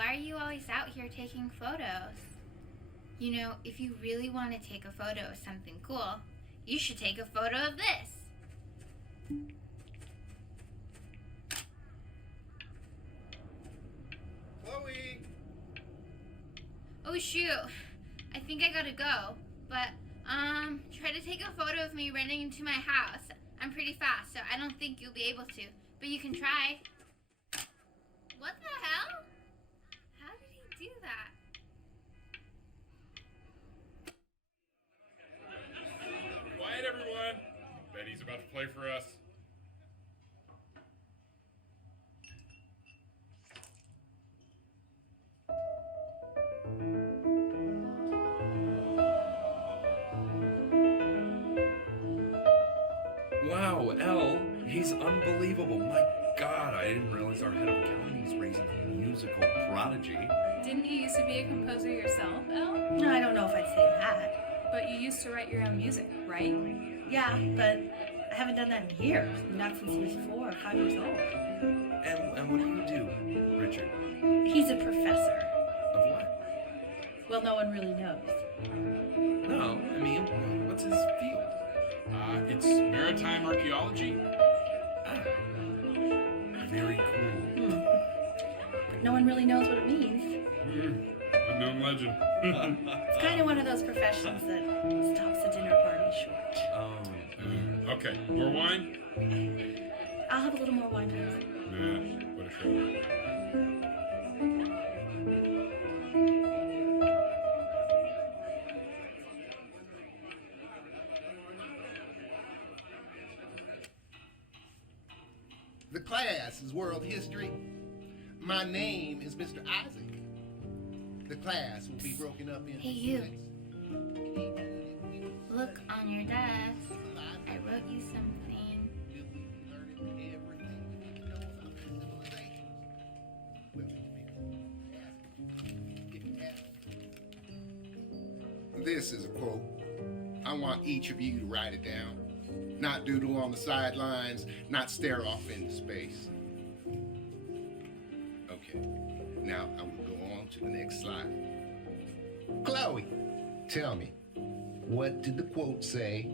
why are you always out here taking photos? You know, if you really want to take a photo of something cool, you should take a photo of this. Chloe! Oh shoot, I think I gotta go, but try to take a photo of me running into my house. I'm pretty fast, so I don't think you'll be able to, but you can try. What the hell? How did he do that? Quiet, everyone. Betty's about to play for us. Wow, Elle, he's unbelievable. My God, I didn't realize our head of accounting was raising a musical prodigy. Didn't you used to be a composer yourself, Elle? No, I don't know if I'd say that. But you used to write your own music, right? Yeah, but I haven't done that in years. Not since he was 4 or 5 years old. And what do you do, Richard? He's a professor. Of what? Well, no one really knows. No, I mean, what's his field? It's maritime archaeology. Ah, very cool. But no one really knows what it means. Unknown legend. It's kind of one of those professions that stops a dinner party short. Okay, more wine? I'll have a little more wine, please. Nah, what a show. The class is world history. My name is Mr. Isaac. The class will be broken up into Hey, you. units. Look on your desk. I wrote you something. You'll be learning everything we need to know about civilizations. This is a quote. I want each of you to write it down. Not doodle on the sidelines, not stare off into space. Okay, now I will go on to the next slide. Chloe, tell me, what did the quote say?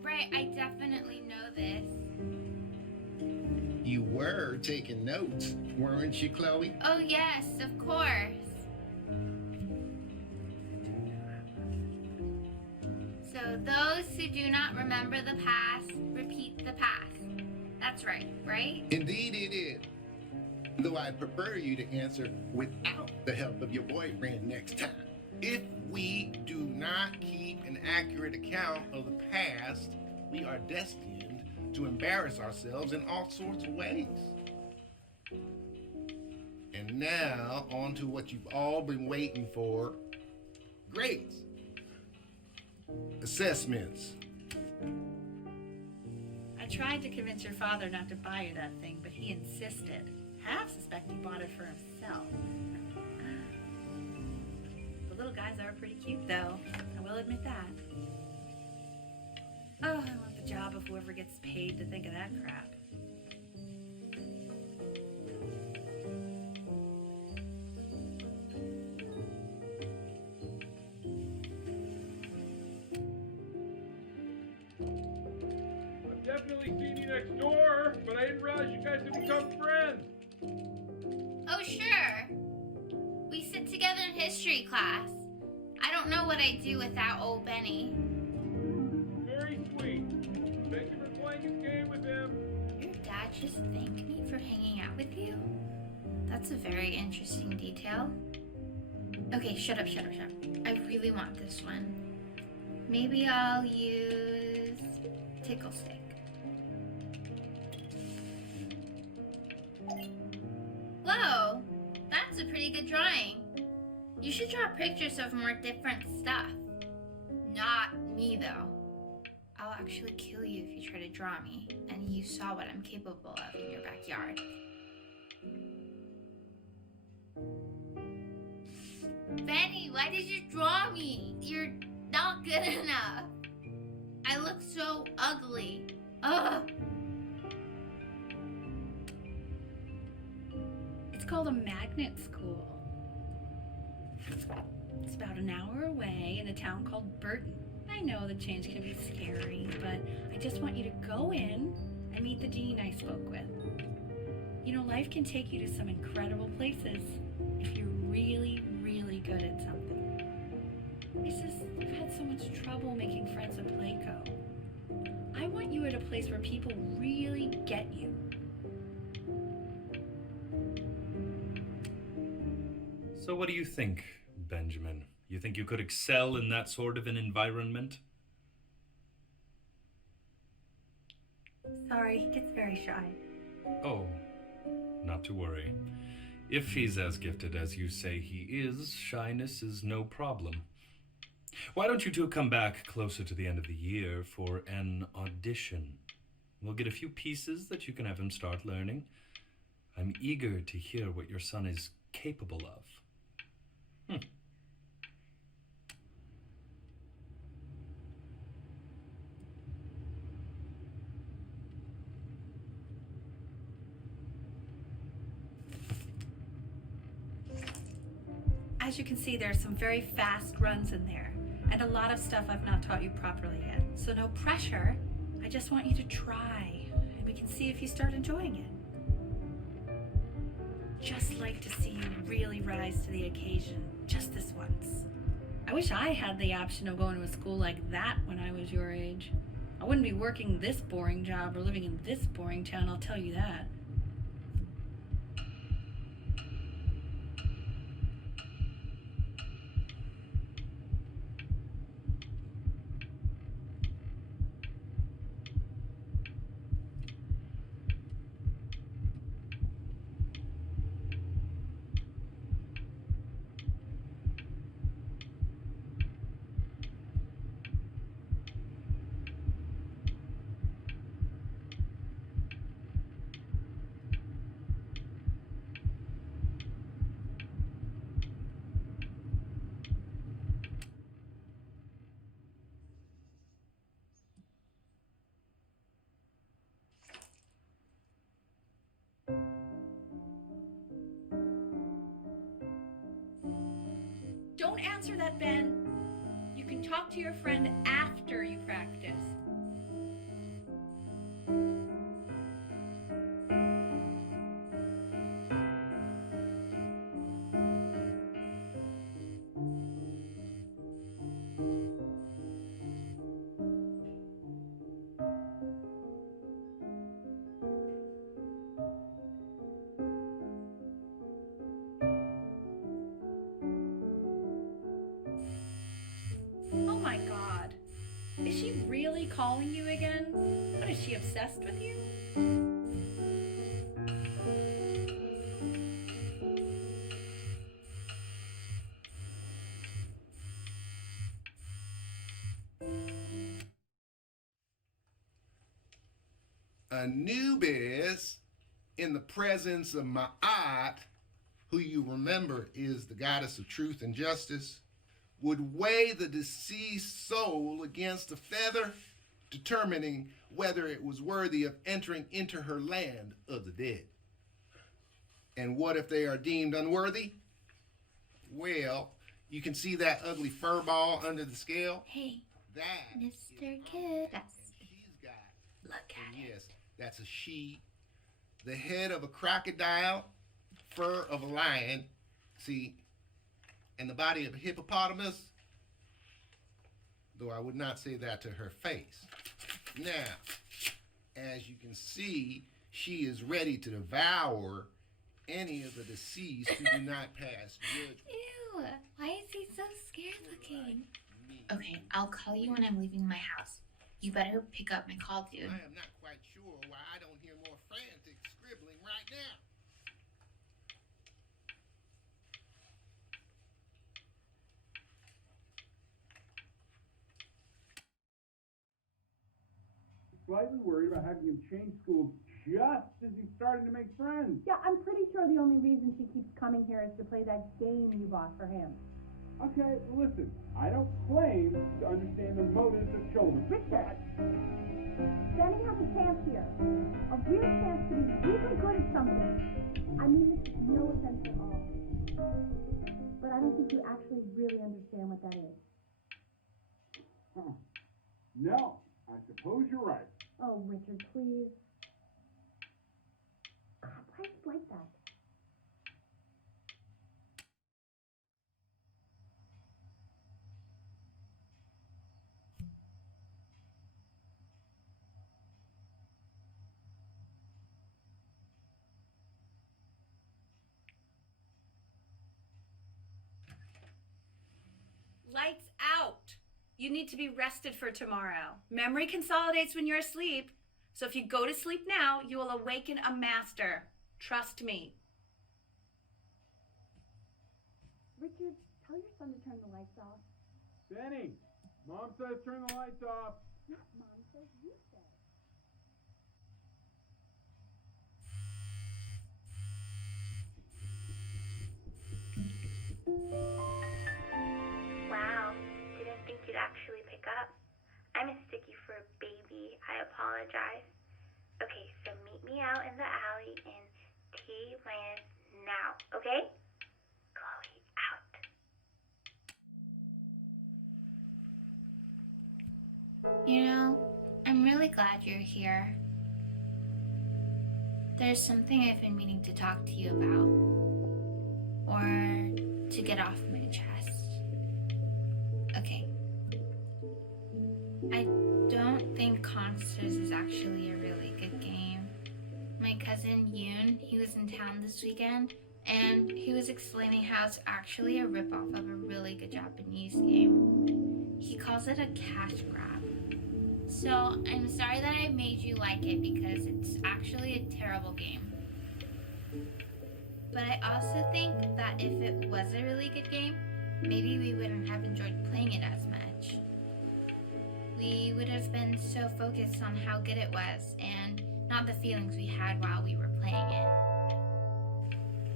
Right, I definitely know this. You were taking notes, weren't you, Chloe? Oh yes, of course. So those who do not remember the past, repeat the past. That's right, right? Indeed it is. Though I'd prefer you to answer without the help of your boyfriend next time. If we do not keep an accurate account of the past, we are destined to embarrass ourselves in all sorts of ways. And now, on to what you've all been waiting for. Grades. Assessments. I tried to convince your father not to buy you that thing, but he insisted. Half suspect he bought it for himself. The little guys are pretty cute, though. I will admit that. Oh, I want the job of whoever gets paid to think of that crap. I've definitely seen you next door, but I didn't realize you guys had become friends. Oh sure. We sit together in history class. I don't know what I'd do without old Benny. Very sweet. Thank you for playing this game with him. Your dad just thanked me for hanging out with you? That's a very interesting detail. Okay, shut up. I really want this one. Maybe I'll use tickle stick. Whoa, that's a pretty good drawing. You should draw pictures of more different stuff. Not me though. I'll actually kill you if you try to draw me, and you saw what I'm capable of in your backyard. Benny, why did you draw me? You're not good enough. I look so ugly. Ugh. It's called a magnet school. It's about an hour away in a town called Burton. I know the change can be scary, but I just want you to go in and meet the dean I spoke with. You know, life can take you to some incredible places if you're really, really good at something. It's just, I've had so much trouble making friends at Playco. I want you at a place where people really get you. So what do you think, Benjamin? You think you could excel in that sort of an environment? Sorry, he gets very shy. Oh, not to worry. If he's as gifted as you say he is, shyness is no problem. Why don't you two come back closer to the end of the year for an audition? We'll get a few pieces that you can have him start learning. I'm eager to hear what your son is capable of. As you can see, there are some very fast runs in there, and a lot of stuff I've not taught you properly yet. So no pressure. I just want you to try, and we can see if you start enjoying it. Just like to see you really rise to the occasion, just this once. I wish I had the option of going to a school like that when I was your age. I wouldn't be working this boring job or living in this boring town, I'll tell you that. Don't answer that, Ben. You can talk to your friend after you practice. Oh my God. Is she really calling you again? What, is she obsessed with you? Anubis, in the presence of Ma'at, who you remember is the goddess of truth and justice, would weigh the deceased soul against a feather, determining whether it was worthy of entering into her land of the dead. And what if they are deemed unworthy? Well, you can see that ugly fur ball under the scale? Hey, That Mr. is Kid. and she's got, Look at and it. yes, that's a she. The head of a crocodile, fur of a lion, see, and the body of a hippopotamus, though I would not say that to her face. Now, as you can see, she is ready to devour any of the deceased who do not pass judgment. Ew, why is he so scared looking? Okay, I'll call you when I'm leaving my house. You better pick up my call, dude. I am not quite sure why I don't hear more frantic scribbling right now. Slightly worried about having him change schools just as he's starting to make friends. Yeah, I'm pretty sure the only reason she keeps coming here is to play that game you bought for him. Okay, listen, I don't claim to understand the motives of children, but Benny has a chance here. A real chance to be really good at something. I mean this with no offense at all. But I don't think you actually really understand what that is. huh. No, I suppose you're right. Oh, Richard, please. God, why is he like that? Lights out. You need to be rested for tomorrow. Memory consolidates when you're asleep. So if you go to sleep now, you will awaken a master. Trust me. Richard, tell your son to turn the lights off. Benny, Mom says turn the lights off. Not Mom says, you say. Wow, didn't think you'd actually pick up. I'm a sticky for a baby. I apologize. Okay, so meet me out in the alley in T minus now, okay? Chloe, out. You know, I'm really glad you're here. There's something I've been meaning to talk to you about. Or to get off my chest. Okay. I don't think Consters is actually a really good game. My cousin Yoon, he was in town this weekend, and he was explaining how it's actually a ripoff of a really good Japanese game. He calls it a cash grab. So I'm sorry that I made you like it because it's actually a terrible game. But I also think that if it was a really good game, maybe we wouldn't have enjoyed playing it as much. We would have been so focused on how good it was and not the feelings we had while we were playing it.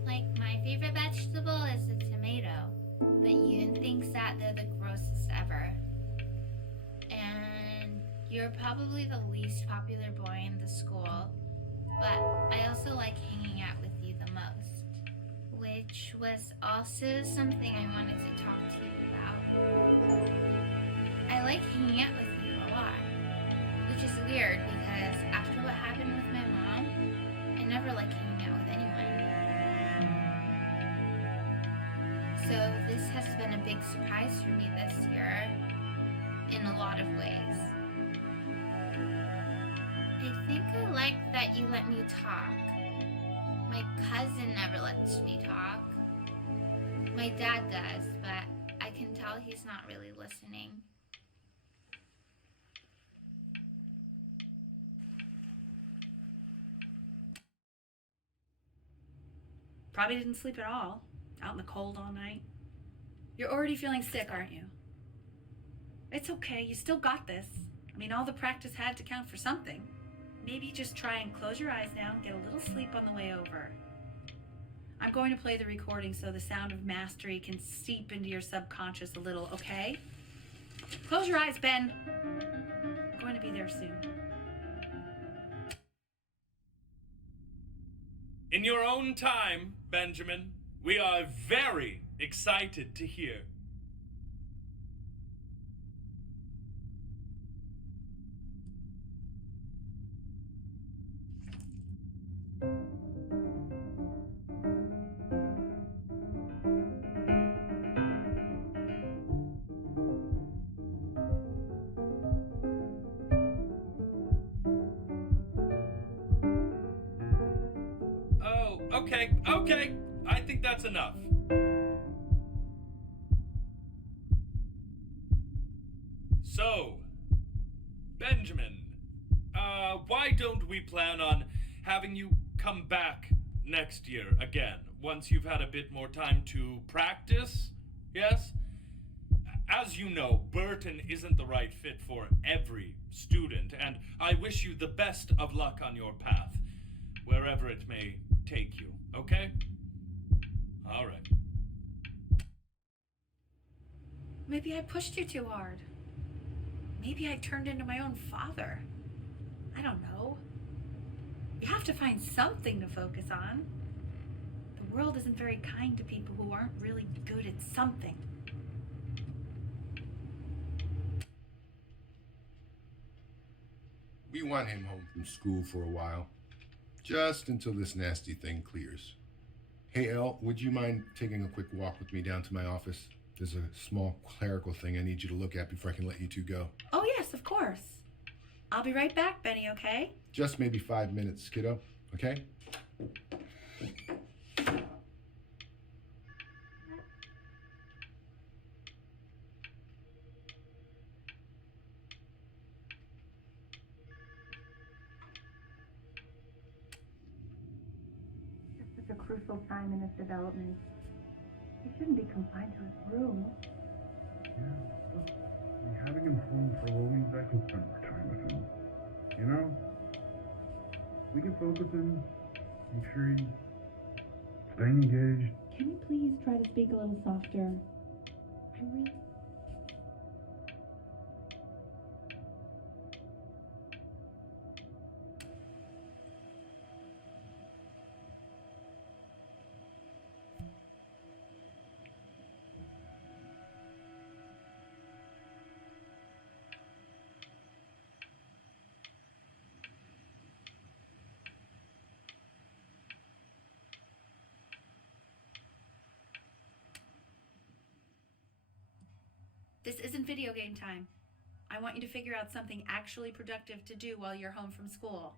Like, my favorite vegetable is the tomato, but Yoon thinks that they're the grossest ever. And you're probably the least popular boy in the school, but I also like hanging out with you the most, which was also something I wanted to talk to you about. I like hanging out with you a lot, which is weird because after what happened with my mom, I never like hanging out with anyone. So this has been a big surprise for me this year, in a lot of ways. I think I like that you let me talk. My cousin never lets me talk. My dad does, but I can tell he's not really listening. Probably didn't sleep at all. Out in the cold all night. You're already feeling sick, aren't you? It's okay. You still got this. I mean, all the practice had to count for something. Maybe just try and close your eyes now and get a little sleep on the way over. I'm going to play the recording so the sound of mastery can seep into your subconscious a little, okay? Close your eyes, Ben. I'm going to be there soon. In your own time, Benjamin, we are very excited to hear. Okay, I think that's enough. So, Benjamin, why don't we plan on having you come back next year again, once you've had a bit more time to practice, yes? As you know, Burton isn't the right fit for every student, and I wish you the best of luck on your path, wherever it may take you, okay? All right. Maybe I pushed you too hard. Maybe I turned into my own father. I don't know. You have to find something to focus on. The world isn't very kind to people who aren't really good at something. We want him home from school for a while. Just until this nasty thing clears. Hey, Elle, would you mind taking a quick walk with me down to my office? There's a small clerical thing I need you to look at before I can let you two go. Oh, yes, of course. I'll be right back, Benny, okay? Just maybe 5 minutes, kiddo, okay? It's such a crucial time in his development. He shouldn't be confined to his room. Yeah, having him home for a while means I can spend more time with him. You know? We can focus him, make sure he's staying engaged. Can you please try to speak a little softer? I really... This isn't video game time. I want you to figure out something actually productive to do while you're home from school.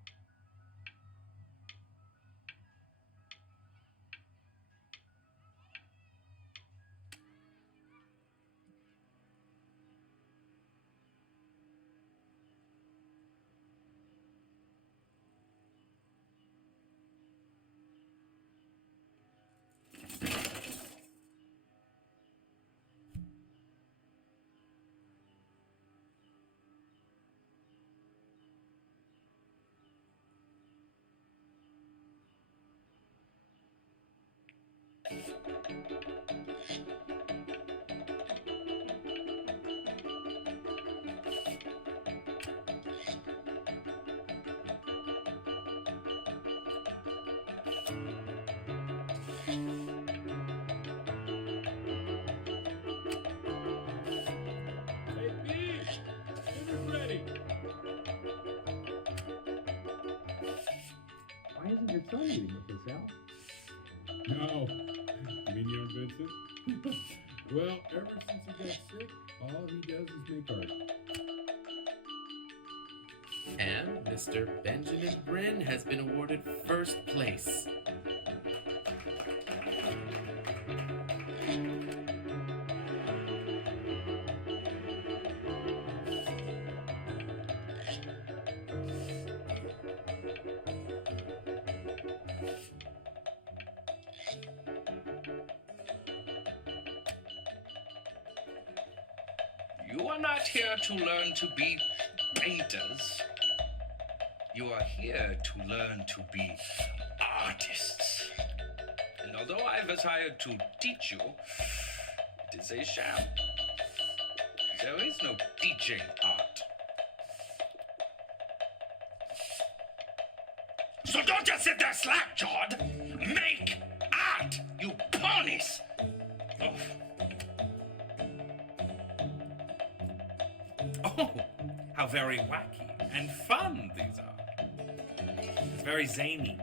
Hey, Pete! Dinner's ready! Why isn't your son eating with us, Al? No. You mean young Vincent? Well, ever since he got sick, all he does is make art. And Mr. Benjamin Bryn has been awarded first place. You are not here to learn to be painters. You are here to learn to be artists. And although I was hired to teach you, it is a sham. There is no teaching art. So don't just sit there slack-jawed. Make art, you ponies! Oh. Oh, how very wacky and fun these are. It's very zany.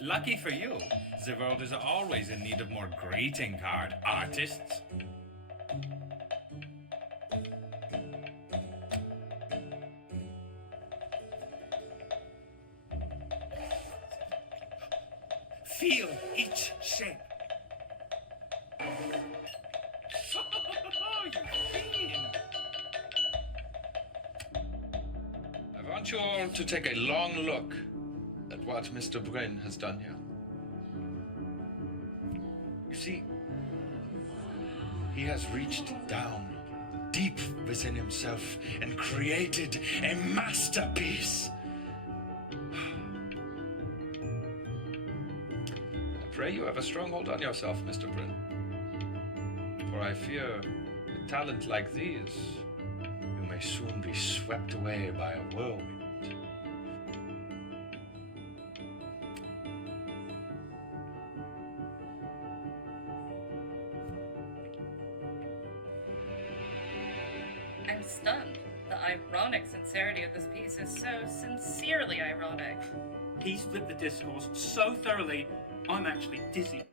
Lucky for you, the world is always in need of more greeting card artists. Feel each shape. I want you all to take a long look at what Mr. Bryn has done here. You see, he has reached down deep within himself and created a masterpiece. I pray you have a strong hold on yourself, Mr. Bryn, for I fear talent like these, you may soon be swept away by a whirlwind. I'm stunned. The ironic sincerity of this piece is so sincerely ironic. He's flipped the discourse so thoroughly, I'm actually dizzy.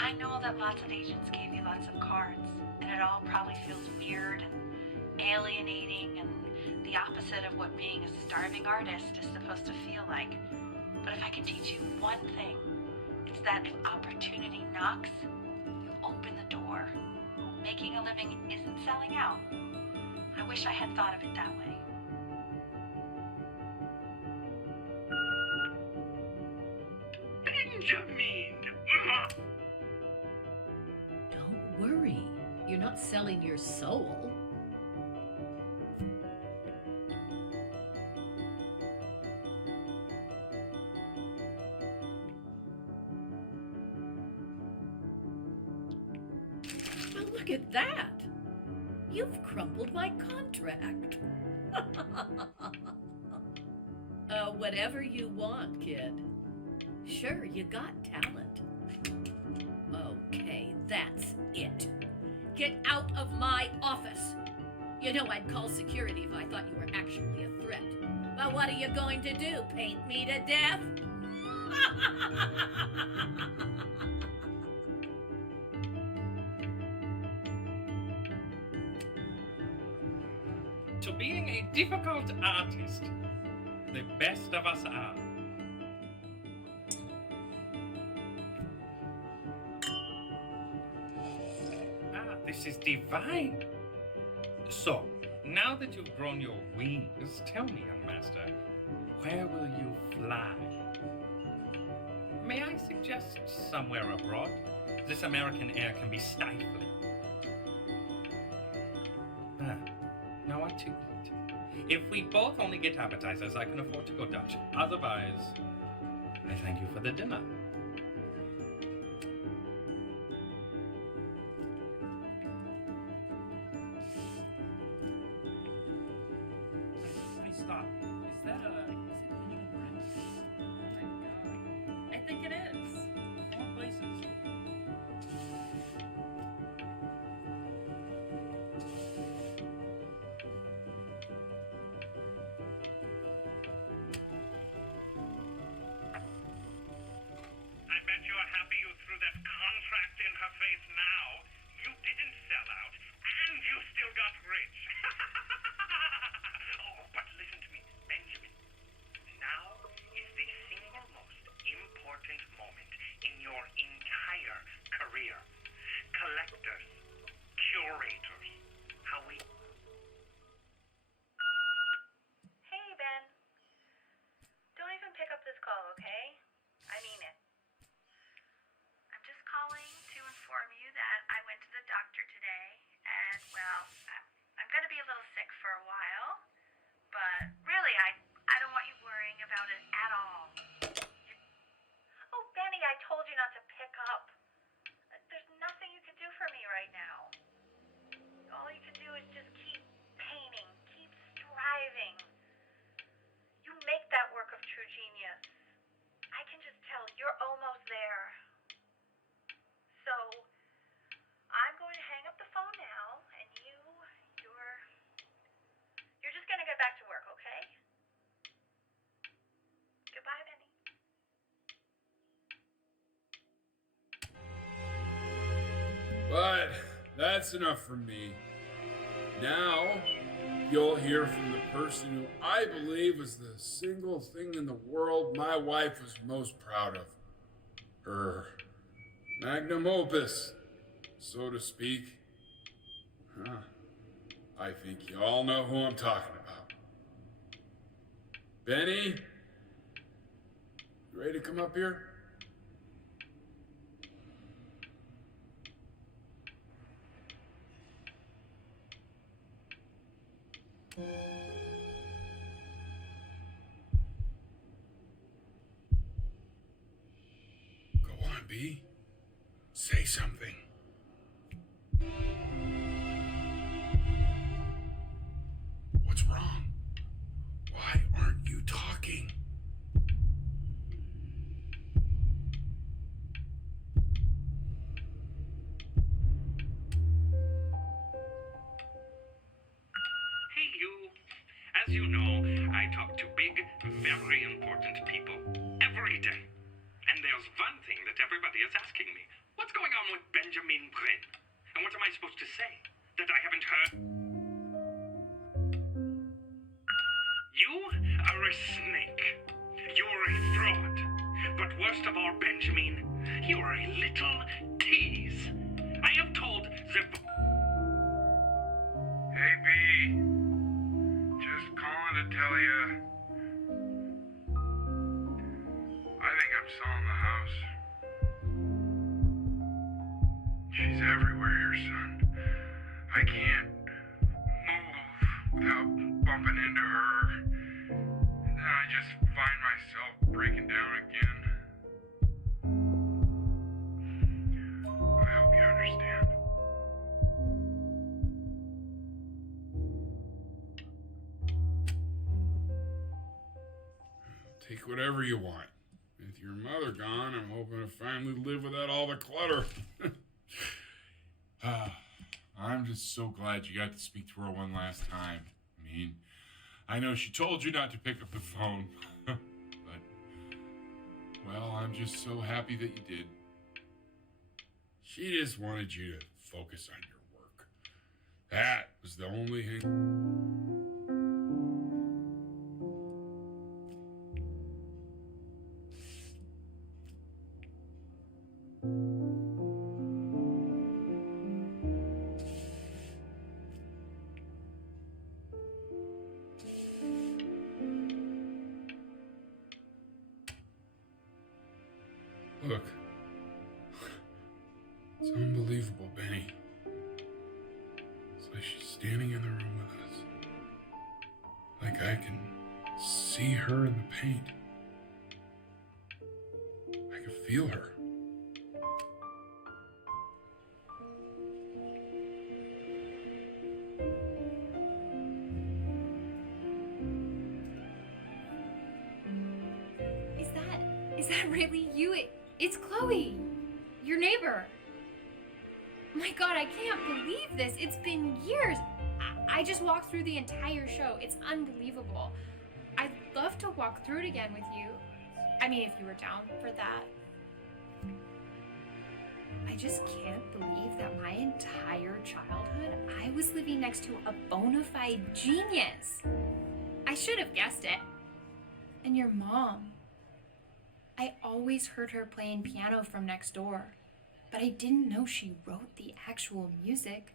I know that lots of agents gave you lots of cards, and it all probably feels weird and alienating and the opposite of what being a starving artist is supposed to feel like. But if I can teach you one thing, it's that if opportunity knocks, you open the door. Making a living isn't selling out. I wish I had thought of it that way. Benjamin! Don't worry. You're not selling your soul. Well, look at that. You've crumpled my contract. Whatever you want, kid. Sure, you got talent. Okay, that's it. Get out of my office. You know I'd call security if I thought you were actually a threat. But what are you going to do? Paint me to death? To being a difficult artist, the best of us are. This is divine. So, now that you've grown your wings, tell me, young master, where will you fly? May I suggest somewhere abroad? This American air can be stifling. Now what to eat? If we both only get appetizers, I can afford to go Dutch. Otherwise, I thank you for the dinner. Hey, stop. Is it Benjamin Brent? Oh my god. I think it is. Of all places. I bet you are happy you threw that contract in her face now. You didn't sell out, and you still got rich. Oh, but listen to me, Benjamin. Now is the single most important moment in your entire career. Collectors, curators, how we... Hey, Ben. Don't even pick up this call, okay? I mean it. I'm just calling to inform you that I went to the doctor today, and, well, I'm going to be a little sick for a while, but really, I don't want you worrying about it at all. Oh, Benny, I told you not to pick up. There's nothing you can do for me right now. All you can do is just keep painting, keep striving. You make that work of true genius. I can just tell you're almost there. So, I'm going to hang up the phone now, and you're just going to get back to work, okay? Goodbye, Benny. But that's enough from me. Now, you'll hear from the person who I believe was the single thing in the world my wife was most proud of. Her magnum opus, so to speak. I think you all know who I'm talking about. Benny? You ready to come up here? be? Say something. What's wrong? Why aren't you talking? Hey, you. As you know, I talk to big, very important people every day. And there's one thing that everybody is asking me. What's going on with Benjamin Brin? And what am I supposed to say? That I haven't heard? You are a snake. You're a fraud. But worst of all, Benjamin, you are a little tease. I have told the... Hey, B. Just calling to tell you. I think I'm selling the house. She's everywhere here, son. I can't move without bumping into her. And then I just find myself breaking down again. I hope you understand. Take whatever you want. With your mother gone, I'm hoping to finally live without all the clutter. I'm just so glad you got to speak to her one last time. I mean, I know she told you not to pick up the phone, but, well, I'm just so happy that you did. She just wanted you to focus on your work. That was the only thing. Look, it's unbelievable, Benny. It's like she's standing in the room with us. Like I can see her in the paint. I can feel her. Is that really you? It's Chloe, your neighbor. My God, I can't believe this. It's been years. I just walked through the entire show. It's unbelievable. I'd love to walk through it again with you. I mean, if you were down for that. I just can't believe that my entire childhood, I was living next to a bona fide genius. I should have guessed it. And your mom. I always heard her playing piano from next door, but I didn't know she wrote the actual music.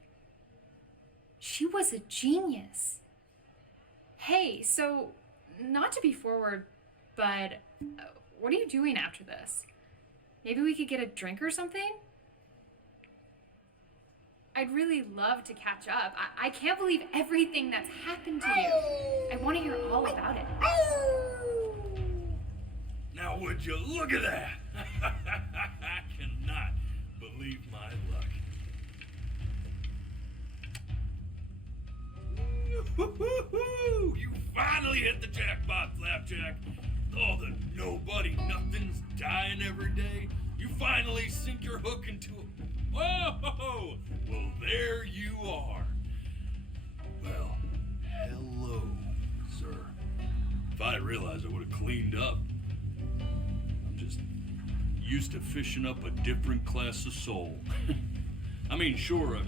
She was a genius. Hey, so, not to be forward, but what are you doing after this? Maybe we could get a drink or something? I'd really love to catch up. I can't believe everything that's happened to you. I want to hear all about it. Now would you look at that? I cannot believe my luck. Woo-hoo-hoo-hoo! You finally hit the jackpot, Flapjack. All the nobody nothings dying every day. You finally sink your hook into it. Whoa! Well, there you are. Well, hello, sir. If I realized I would have cleaned up. I'm just used to fishing up a different class of soul. I mean, sure,